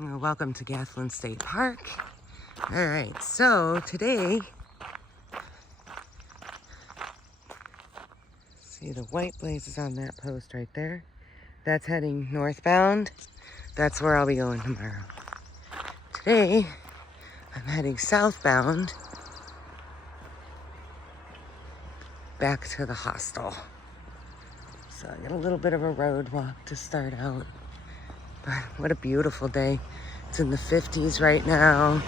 Welcome to Gapland State Park. All right, so today, see the white blazes on that post right there? That's heading northbound. That's where I'll be going tomorrow. Today, I'm heading southbound back to the hostel. So I got a little bit of a road walk to start out. But what a beautiful day. It's in the 50s right now.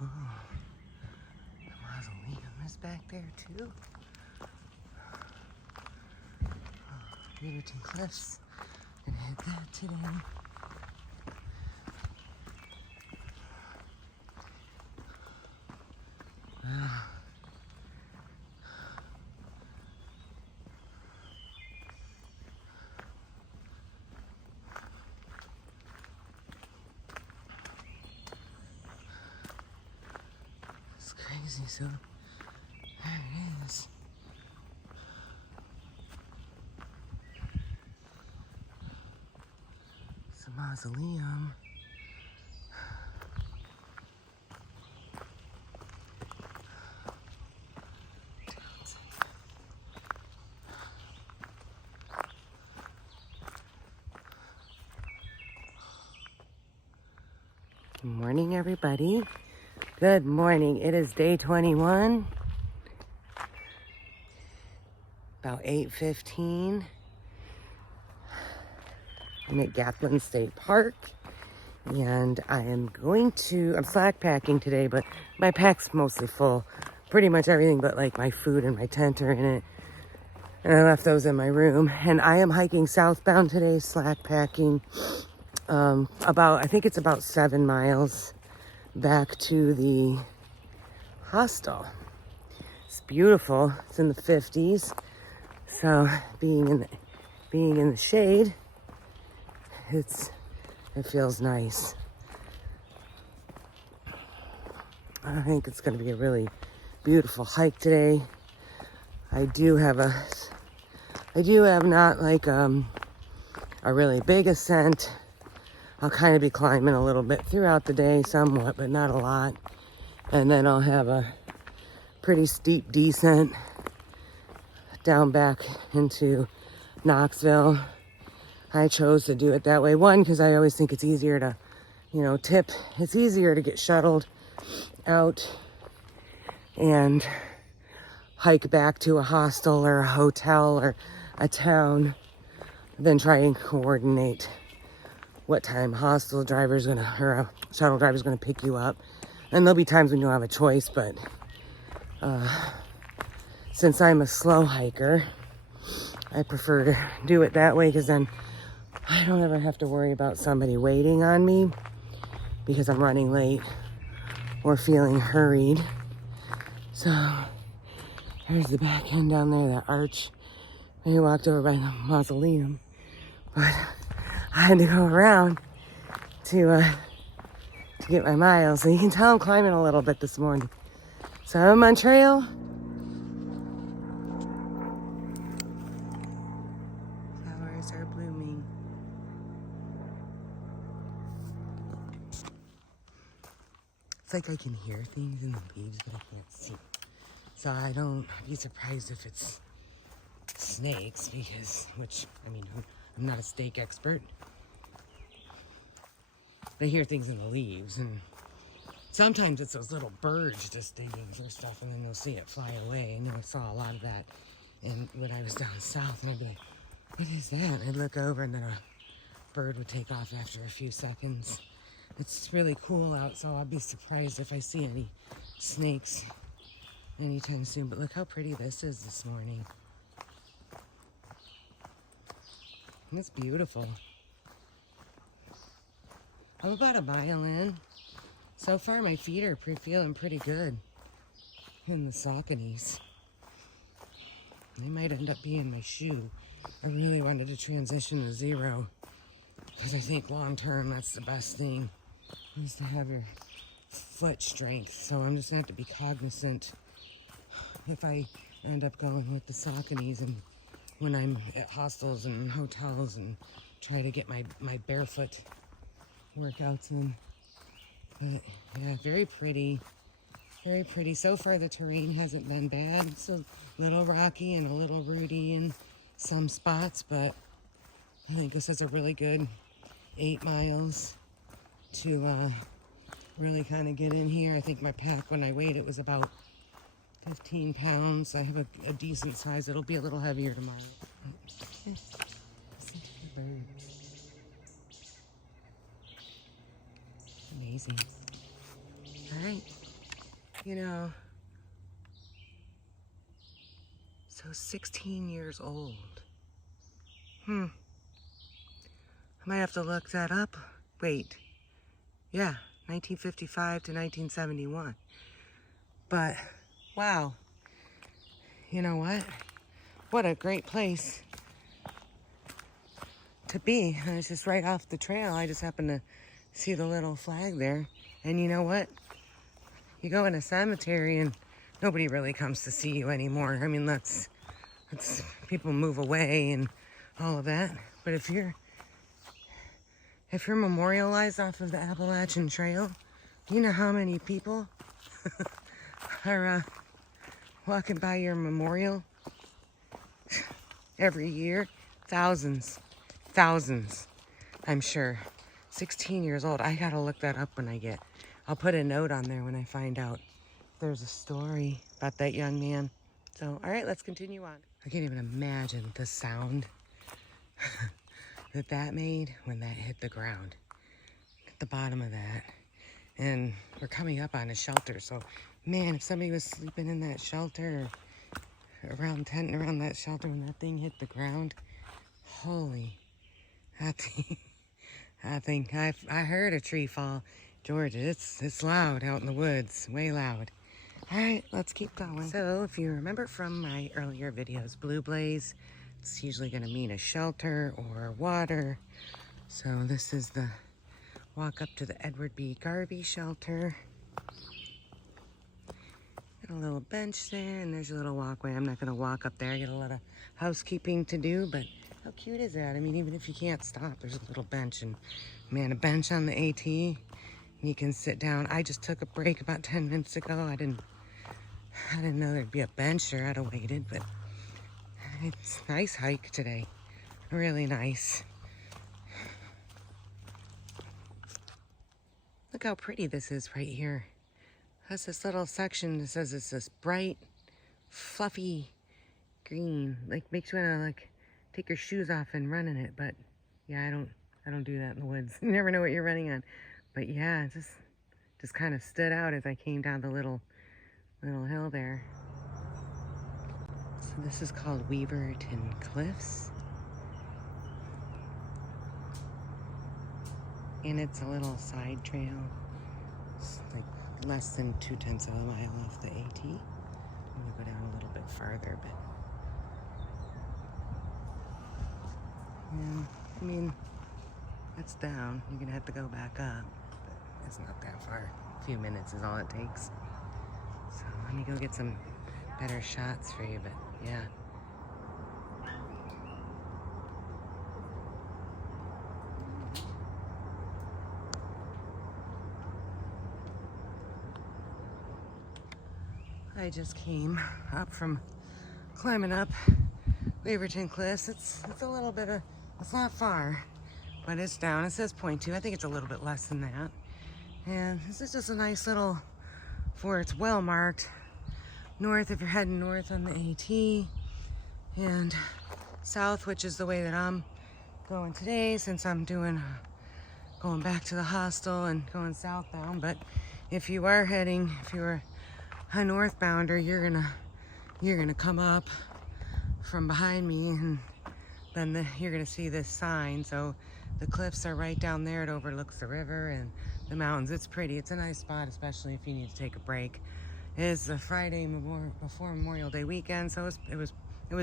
Oh, the mausoleum is back there too. Beaverton Cliffs. Gonna hit that today. Wow. It's crazy, so there it is. It's a mausoleum. Good morning, everybody. Good morning. It is day 21. About 8:15. I'm at Gapland State Park. And I'm slack packing today, but my pack's mostly full. Pretty much everything but like my food and my tent are in it. And I left those in my room. And I am hiking southbound today, slack packing. I think it's about 7 miles back to the hostel. It's beautiful. It's in the 50s. So being in the shade, it feels nice. I think it's going to be a really beautiful hike today. I do have not like a really big ascent. I'll kind of be climbing a little bit throughout the day, somewhat, but not a lot. And then I'll have a pretty steep descent down back into Knoxville. I chose to do it that way. One, because I always think it's easier to, it's easier to get shuttled out and hike back to a hostel or a hotel or a town than try and coordinate what time or a shuttle driver's gonna pick you up. And there'll be times when you'll have a choice, but since I'm a slow hiker, I prefer to do it that way, because then I don't ever have to worry about somebody waiting on me because I'm running late or feeling hurried. So there's the back end down there, that arch. And we walked over by the mausoleum, but I had to go around to get my miles. So you can tell I'm climbing a little bit this morning. So I'm on trail. Flowers are blooming. It's like I can hear things in the leaves, but I can't see. So I'd be surprised if it's snakes, I'm not a snake expert. I hear things in the leaves, and sometimes it's those little birds just digging for stuff, and then you'll see it fly away. And I saw a lot of that when I was down south, and I'd be like, what is that? And I'd look over, and then a bird would take off after a few seconds. It's really cool out, so I'll be surprised if I see any snakes anytime soon. But look how pretty this is this morning. It's beautiful. I'm about a mile in. So far, my feet are feeling pretty good in the Sauconys. They might end up being my shoe. I really wanted to transition to 0 Because I think long term, that's the best thing, is to have your foot strength. So I'm just gonna have to be cognizant if I end up going with the Sauconys and when I'm at hostels and hotels and try to get my barefoot workouts in. But yeah, very pretty. Very pretty. So far the terrain hasn't been bad. It's a little rocky and a little rooty in some spots, but I think this is a really good 8 miles to really kind of get in here. I think my pack, when I weighed it, was about 15 pounds. I have a decent size. It'll be a little heavier tomorrow. Birds. Amazing. All right. You know, so 16 years old. I might have to look that up. Wait. Yeah, 1955 to 1971. But, wow. You know what? What a great place to be. It's just right off the trail. I just happened to see the little flag there. And you know what? You go in a cemetery and nobody really comes to see you anymore. I mean, that's people move away and all of that. But if you're memorialized off of the Appalachian Trail, you know how many people are walking by your memorial every year? Thousands, I'm sure. 16 years old. I gotta look that up when I'll put a note on there when I find out there's a story about that young man. So, all right, let's continue on. I can't even imagine the sound that made when that hit the ground at the bottom of that. And we're coming up on a shelter. So, man, if somebody was sleeping in that shelter or around that shelter when that thing hit the ground, holy, that thing, I heard a tree fall. Georgia, it's loud out in the woods, way loud. All right, let's keep going. So if you remember from my earlier videos, blue blaze, it's usually gonna mean a shelter or water. So this is the walk up to the Edward B. Garvey shelter. Got a little bench there, and there's a little walkway. I'm not gonna walk up there. I got a lot of housekeeping to do, but how cute is that? I mean, even if you can't stop, there's a little bench, and man, a bench on the AT. You can sit down. I just took a break about 10 minutes ago. I didn't know there'd be a bench there. I'd have waited, but it's a nice hike today. Really nice. Look how pretty this is right here. Has this little section that says it's this bright, fluffy green. Like makes you wanna like take your shoes off and run in it. But yeah, I don't do that in the woods. You never know what you're running on. But yeah, it just kind of stood out as I came down the little hill there. So this is called Weaverton Cliffs. And it's a little side trail. It's like less than 0.2 of a mile off the AT. I'm gonna go down a little bit farther, but yeah, I mean, it's down. You're gonna have to go back up. It's not that far. A few minutes is all it takes. So let me go get some better shots for you, but yeah. I just came up from climbing up Weaverton Cliffs. It's a little bit of, it's not far, but it's down. It says 0.2. I think it's a little bit less than that. And this is just a nice little, where it's well marked north if you're heading north on the AT, and south, which is the way that I'm going today since I'm going back to the hostel and going southbound. But if you are if you're a northbounder, you're gonna come up from behind me, and then you're gonna see this sign. So the cliffs are right down there. It overlooks the river and the mountains. It's pretty. It's a nice spot, especially if you need to take a break. It's a Friday before Memorial Day weekend, so it was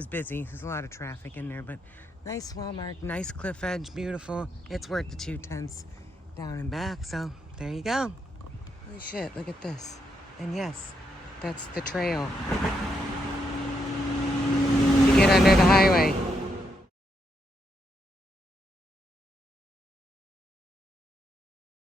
busy. There's a lot of traffic in there, but Nice Walmart, nice cliff edge, beautiful. It's worth the 2 tenths down and back, so there you go. Holy shit, look at this. And yes, that's the trail to get under the highway.